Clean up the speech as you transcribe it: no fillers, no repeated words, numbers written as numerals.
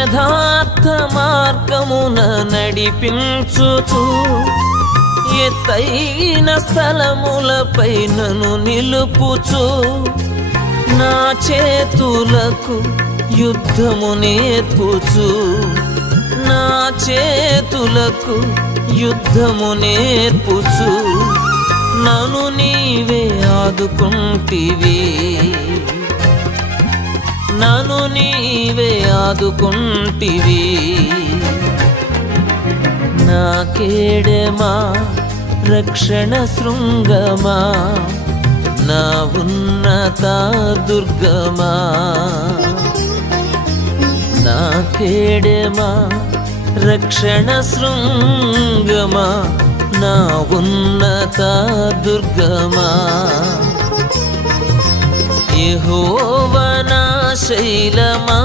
యథార్థ మార్గమున నడిపించుచు ఎత్తైన స్థలములపై నన్ను నిలుపుచు నా చేతులకు యుద్ధము నేర్పుచు నా చేతులకు యుద్ధము నేర్పుచు నన్ను నీవే ఆదుకుంటివి నన్ను నీవే ఆదుకుంటివి నా కేడమా రక్షణ శృంగమా నా ఉన్నత దుర్గమా నా కేడమా రక్షణ శృంగమా నా ఉన్నత దుర్గమా యెహోవా నా శైలమా